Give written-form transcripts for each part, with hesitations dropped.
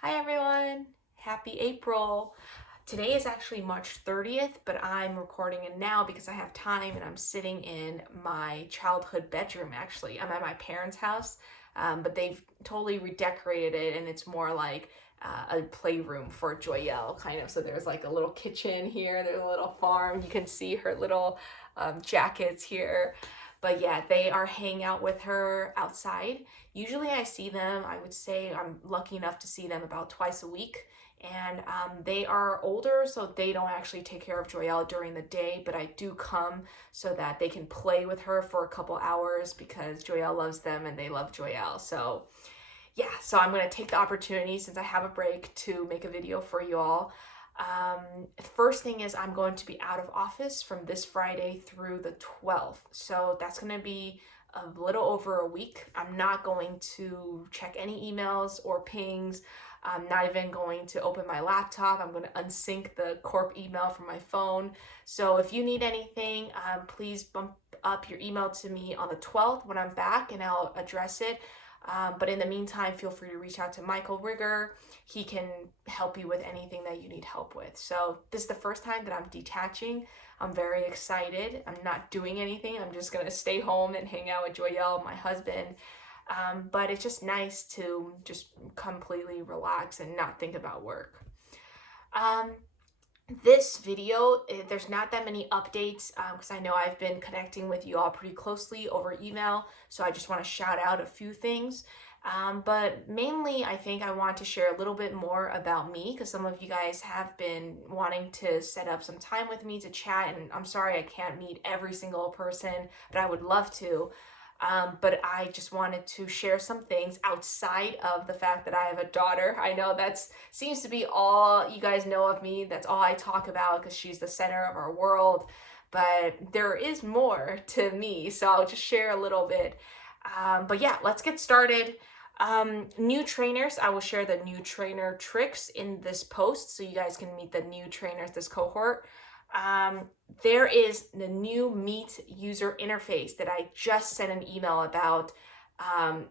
Hi everyone, happy April. Today is actually March 30th, but I'm recording it now because I have time and I'm sitting in my childhood bedroom actually. I'm at my parents' house, but they've totally redecorated it and it's more like a playroom for Joyelle, kind of. So there's like a little kitchen here, there's a little farm. You can see her little jackets here. But yeah, they are hanging out with her outside. Usually I see them, I would say I'm lucky enough to see them about twice a week. And they are older, so they don't actually take care of Joyelle during the day, but I do come so that they can play with her for a couple hours because Joyelle loves them and they love Joyelle. So yeah, so I'm gonna take the opportunity since I have a break to make a video for you all. First thing is I'm going to be out of office from this Friday through the 12th. So that's going to be a little over a week. I'm not going to check any emails or pings. I'm not even going to open my laptop. I'm going to unsync the corp email from my phone. So if you need anything, please bump up your email to me on the 12th when I'm back and I'll address it. But in the meantime, feel free to reach out to Michael Rigger. He can help you with anything that you need help with. So this is the first time that I'm detaching. I'm very excited. I'm not doing anything. I'm just going to stay home and hang out with Joyelle, my husband. But it's just nice to just completely relax and not think about work. This video, there's not that many updates because I know I've been connecting with you all pretty closely over email, so I just want to shout out a few things. But mainly, I think I want to share a little bit more about me because some of you guys have been wanting to set up some time with me to chat, and I'm sorry I can't meet every single person, but I would love to. But I just wanted to share some things outside of the fact that I have a daughter. I know that's seems to be all you guys know of me. That's all I talk about because she's the center of our world. But there is more to me, so I'll just share a little bit. But yeah, let's get started. New trainers, I will share the new trainer tricks in this post so you guys can meet the new trainers this cohort. There is the new Meet user interface that I just sent an email about.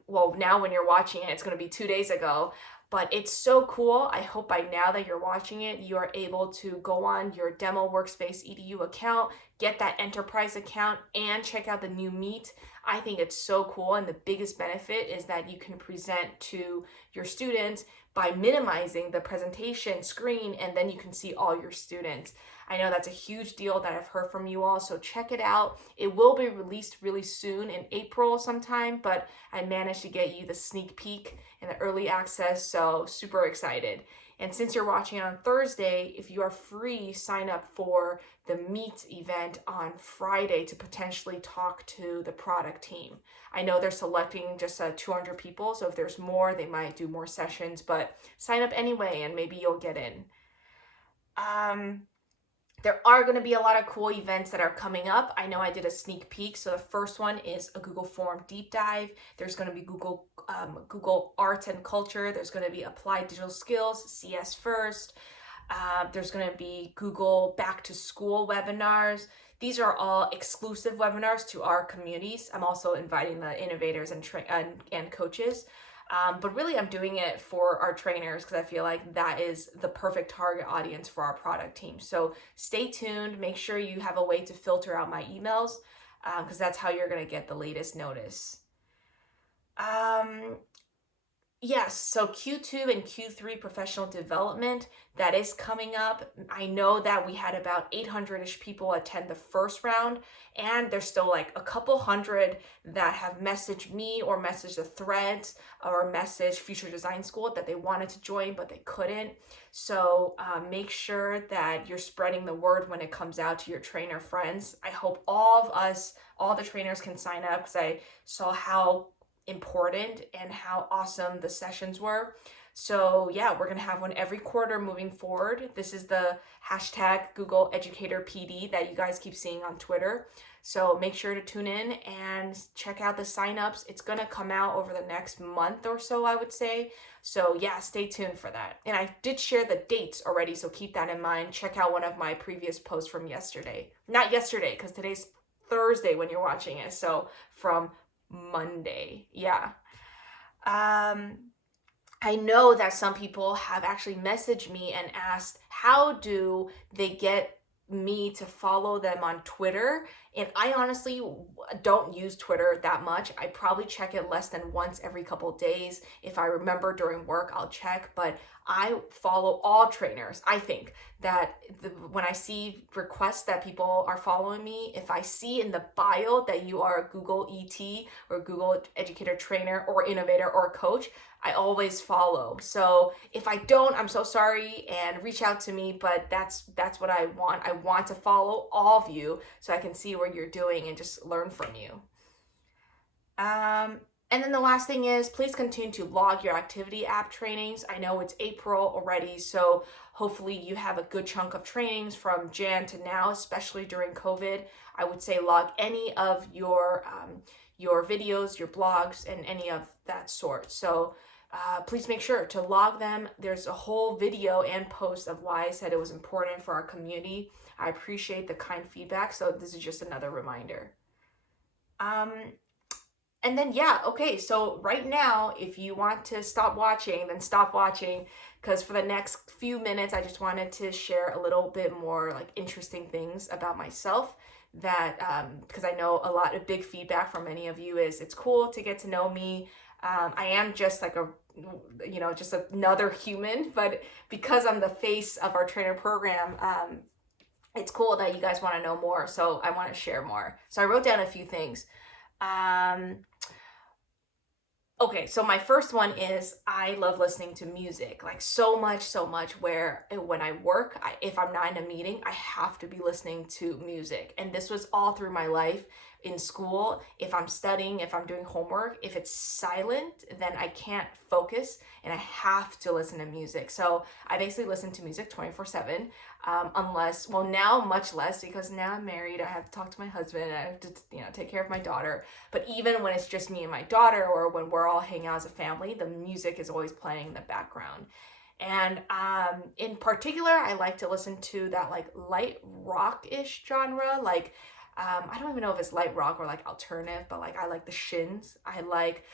Well, now when you're watching it, it's going to be 2 days ago, but it's so cool. I hope by now that you're watching it, you are able to go on your demo workspace edu account, get that enterprise account, and check out the new Meet. I think it's so cool, and the biggest benefit is that you can present to your students by minimizing the presentation screen, and then you can see all your students. I know that's a huge deal that I've heard from you all, so check it out. It will be released really soon in April sometime, but I managed to get you the sneak peek and the early access, so super excited. And since you're watching on Thursday, if you are free, sign up for the Meet event on Friday to potentially talk to the product team. I know they're selecting just 200 people, so if there's more, they might do more sessions, but sign up anyway and maybe you'll get in. There are going to be a lot of cool events that are coming up. I know I did a sneak peek. So the first one is a Google Form deep dive. There's going to be Google Arts and Culture. There's going to be Applied Digital Skills, CS First. There's going to be Google Back to School webinars. These are all exclusive webinars to our communities. I'm also inviting the innovators and coaches. But really, I'm doing it for our trainers because I feel like that is the perfect target audience for our product team. So stay tuned. Make sure you have a way to filter out my emails because that's how you're going to get the latest notice. Yes, so Q2 and Q3 professional development, that is coming up. I know that we had about 800-ish people attend the first round, and there's still like a couple hundred that have messaged me or messaged the threads or messaged Future Design School that they wanted to join, but they couldn't. So make sure that you're spreading the word when it comes out to your trainer friends. I hope all the trainers can sign up because I saw how important and how awesome the sessions were. So yeah, we're gonna have one every quarter moving forward. This is the hashtag Google Educator PD that you guys keep seeing on Twitter. So make sure to tune in and check out the signups. It's gonna come out over the next month or so, I would say. So yeah, stay tuned for that. And I did share the dates already, so keep that in mind. Check out one of my previous posts from yesterday. Not yesterday, because today's Thursday when you're watching it. So from Monday. Yeah. I know that some people have actually messaged me and asked, how do they get me to follow them on Twitter? And I honestly don't use Twitter that much. I probably check it less than once every couple days. If I remember during work, I'll check, but I follow all trainers. I think that when I see requests that people are following me, if I see in the bio that you are a Google ET or Google educator, trainer, or innovator or coach, I always follow. So if I don't, I'm so sorry, and reach out to me, but that's what I want. I want to follow all of you so I can see what you're doing and just learn from you. And then the last thing is, please continue to log your activity app trainings. I know it's April already, so hopefully you have a good chunk of trainings from Jan to now, especially during COVID. I would say log any of your videos, your blogs, and any of that sort. So please make sure to log them. There's a whole video and post of why I said it was important for our community. I appreciate the kind feedback, so this is just another reminder. And then, yeah, okay, so right now, if you want to stop watching, then stop watching, because for the next few minutes, I just wanted to share a little bit more like interesting things about myself that, because I know a lot of big feedback from many of you is it's cool to get to know me. I am just like just another human, but because I'm the face of our trainer program, it's cool that you guys want to know more, so I want to share more. So I wrote down a few things. Okay, so my first one is I love listening to music, like so much, where when I work, if I'm not in a meeting, I have to be listening to music. And this was all through my life in school. If I'm studying, if I'm doing homework, if it's silent, then I can't focus and I have to listen to music. So I basically listen to music 24/7, unless, well, now much less because now I'm married. I have to talk to my husband. I have to, take care of my daughter. But even when it's just me and my daughter, or when we're all hanging out as a family, the music is always playing in the background. And in particular, I like to listen to that like light rock-ish genre. Like, I don't even know if it's light rock or like alternative, but like I like the Shins. I like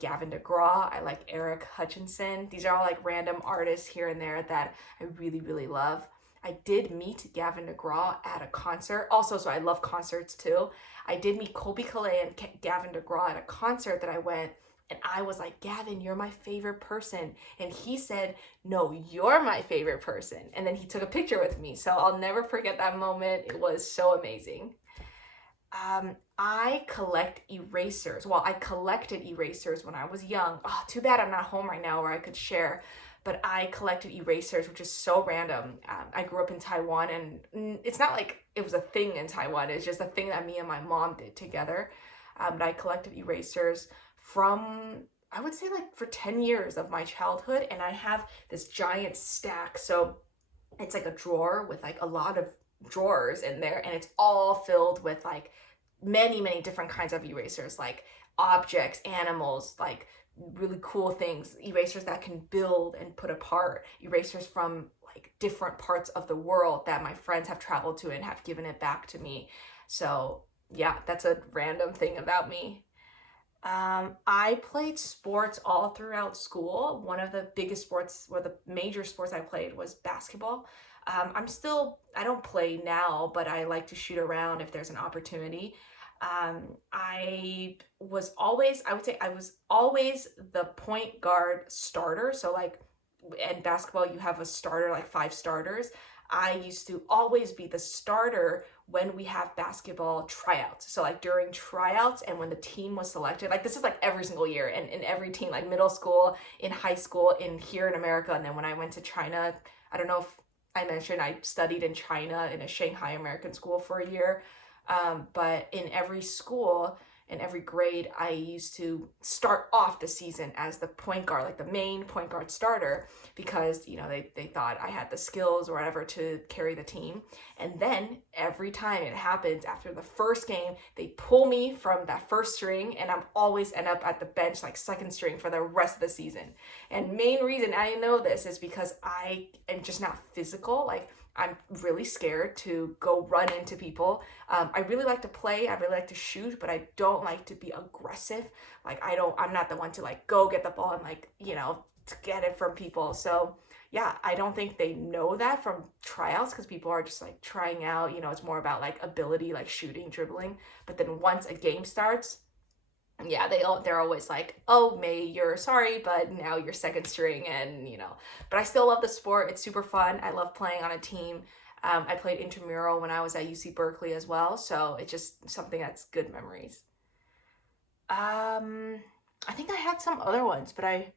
Gavin DeGraw. I like Eric Hutchinson. These are all like random artists here and there that I really love. I did meet Gavin DeGraw at a concert also, so I love concerts too. I did meet Colby Calais and Gavin DeGraw at a concert that I went, and I was like, Gavin, you're my favorite person. And he said, no, you're my favorite person. And then he took a picture with me. So I'll never forget that moment. It was so amazing. I collect erasers. Well, I collected erasers when I was young. Oh, too bad I'm not home right now where I could share. But I collected erasers, which is so random. I grew up in Taiwan, and it's not like it was a thing in Taiwan. It's just a thing that me and my mom did together. But I collected erasers from, I would say, like for 10 years of my childhood, and I have this giant stack. So it's like a drawer with like a lot of drawers in there, and it's all filled with like many different kinds of erasers, like objects, animals, like really cool things, erasers that can build and put apart, erasers from like different parts of the world that my friends have traveled to and have given it back to me. So yeah, that's a random thing about me. I played sports all throughout school. One of the biggest sports, or the major sports I played, was basketball. I don't play now, but I like to shoot around if there's an opportunity. I would say I was always the point guard starter. So like in basketball, you have a starter, like 5 starters. I used to always be the starter when we have basketball tryouts. So like during tryouts and when the team was selected, like this is like every single year, and in every team, like middle school, in high school, in here in America. And then when I went to China, I don't know if I mentioned I studied in China in a Shanghai American school for a year. But in every school, in every grade, I used to start off the season as the point guard, like the main point guard starter, because, they thought I had the skills or whatever to carry the team. And then every time it happens after the first game, they pull me from that first string, and I'm always end up at the bench, like second string for the rest of the season. And main reason I know this is because I am just not physical. Like, I'm really scared to go run into people. I really like to play. I really like to shoot, but I don't like to be aggressive. Like I'm not the one to like go get the ball and like, to get it from people. So yeah, I don't think they know that from tryouts because people are just like trying out, it's more about like ability, like shooting, dribbling. But then once a game starts, yeah, they're always like, "Oh, May, you're sorry, but now you're second string," and But I still love the sport. It's super fun. I love playing on a team. I played intramural when I was at UC Berkeley as well, so it's just something that's good memories. Um, I think I had some other ones, but I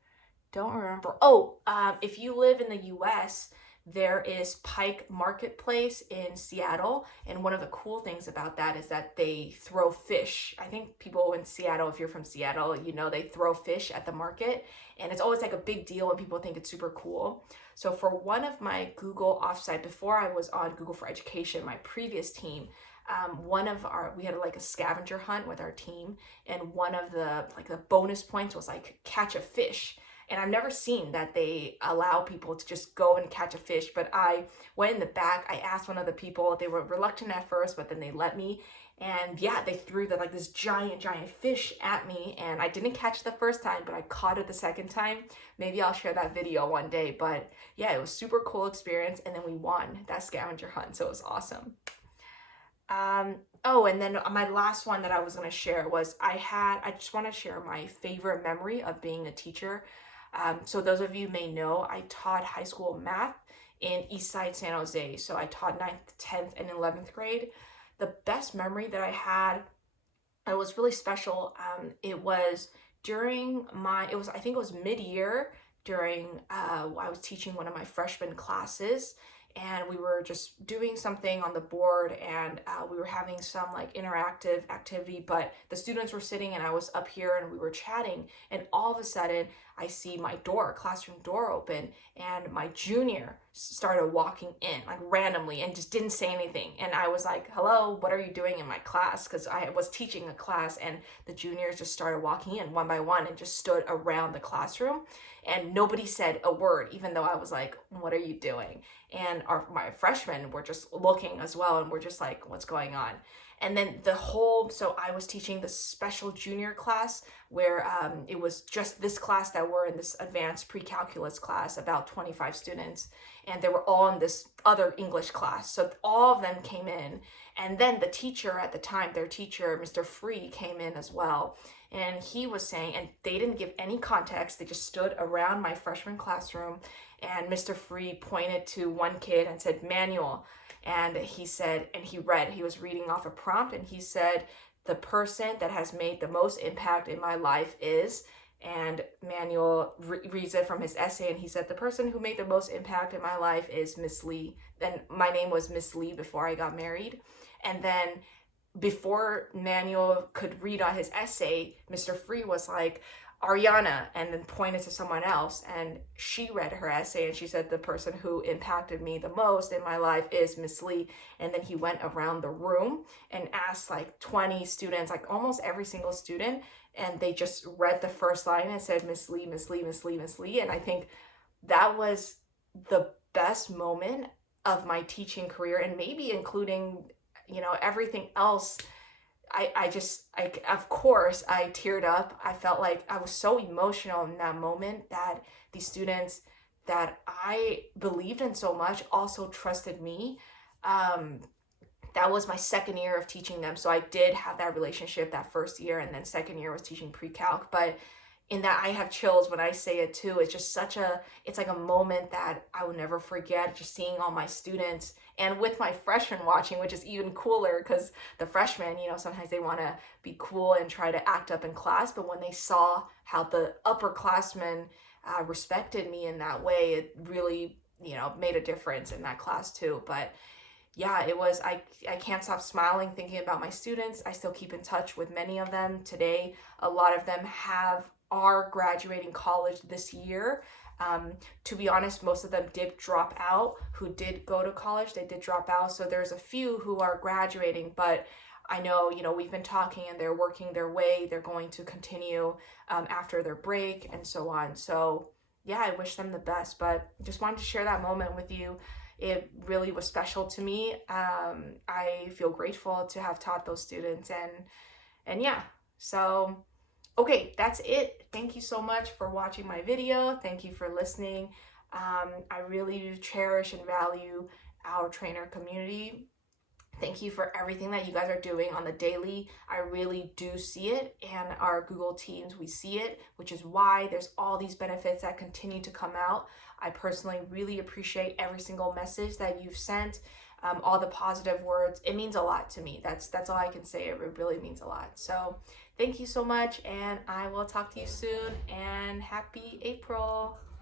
don't remember. Oh, if you live in the US, there is Pike Marketplace in Seattle. And one of the cool things about that is that they throw fish. I think people in Seattle, if you're from Seattle, they throw fish at the market. And it's always like a big deal and people think it's super cool. So for one of my Google offsite, before I was on Google for Education, my previous team, we had like a scavenger hunt with our team, and one of the bonus points was like catch a fish. And I've never seen that they allow people to just go and catch a fish. But I went in the back. I asked one of the people. They were reluctant at first, but then they let me. And yeah, they threw this giant fish at me. And I didn't catch it the first time, but I caught it the second time. Maybe I'll share that video one day. But yeah, it was super cool experience. And then we won that scavenger hunt. So it was awesome. Oh, and then my last one that I was going to share was I just want to share my favorite memory of being a teacher. So those of you may know, I taught high school math in Eastside San Jose. So I taught 9th, 10th, and 11th grade. The best memory that I had, it was really special. It was I think it was mid-year during, I was teaching one of my freshman classes, and we were just doing something on the board, and we were having some like interactive activity, but the students were sitting and I was up here and we were chatting, and all of a sudden I see my classroom door open, and my junior started walking in like randomly and just didn't say anything. And I was like, "Hello, what are you doing in my class?" Because I was teaching a class, and the juniors just started walking in one by one and just stood around the classroom, and nobody said a word, even though I was like, "What are you doing?" And my freshmen were just looking as well, and we're just like, "What's going on?" And then so I was teaching the special junior class where it was just this class that were in this advanced pre-calculus class, about 25 students, and they were all in this other English class. So all of them came in, and then the teacher at the time, their teacher, Mr. Free, came in as well. And he was saying, and they didn't give any context, they just stood around my freshman classroom, and Mr. Free pointed to one kid and said, "Manual." And he was reading off a prompt, and he said, "The person that has made the most impact in my life is," and Manuel reads it from his essay, and he said, "The person who made the most impact in my life is Miss Lee." Then my name was Miss Lee before I got married. And then before Manuel could read on his essay, Mr. Free was like, "Ariana," and then pointed to someone else, and she read her essay, and she said, "The person who impacted me the most in my life is Miss Lee." And then he went around the room and asked like 20 students, like almost every single student, and they just read the first line and said, "Miss Lee, Miss Lee, Miss Lee, Miss Lee." And I think that was the best moment of my teaching career, and maybe including, everything else. Of course, I teared up. I felt like I was so emotional in that moment that these students that I believed in so much also trusted me. That was my second year of teaching them. So I did have that relationship that first year, and then second year was teaching pre-calc. But in that, I have chills when I say it too. It's just it's like a moment that I will never forget, just seeing all my students, and with my freshmen watching, which is even cooler because the freshmen, sometimes they want to be cool and try to act up in class. But when they saw how the upperclassmen respected me in that way, it really, made a difference in that class too. But yeah, I can't stop smiling thinking about my students. I still keep in touch with many of them today. A lot of them are graduating college this year. To be honest, most of them did drop out. Who did go to college, they did drop out. So there's a few who are graduating, but I know, we've been talking, and they're working their way. They're going to continue after their break and so on. So yeah, I wish them the best, but just wanted to share that moment with you. It really was special to me. I feel grateful to have taught those students, and yeah, so Okay, that's it. Thank you so much for watching my video. Thank you for listening. I really do cherish and value our trainer community. Thank you for everything that you guys are doing on the daily. I really do see it, and our Google Teams, we see it, which is why there's all these benefits that continue to come out. I personally really appreciate every single message that you've sent, all the positive words. It means a lot to me. That's all I can say. It really means a lot. So thank you so much, and I will talk to you soon, and happy April.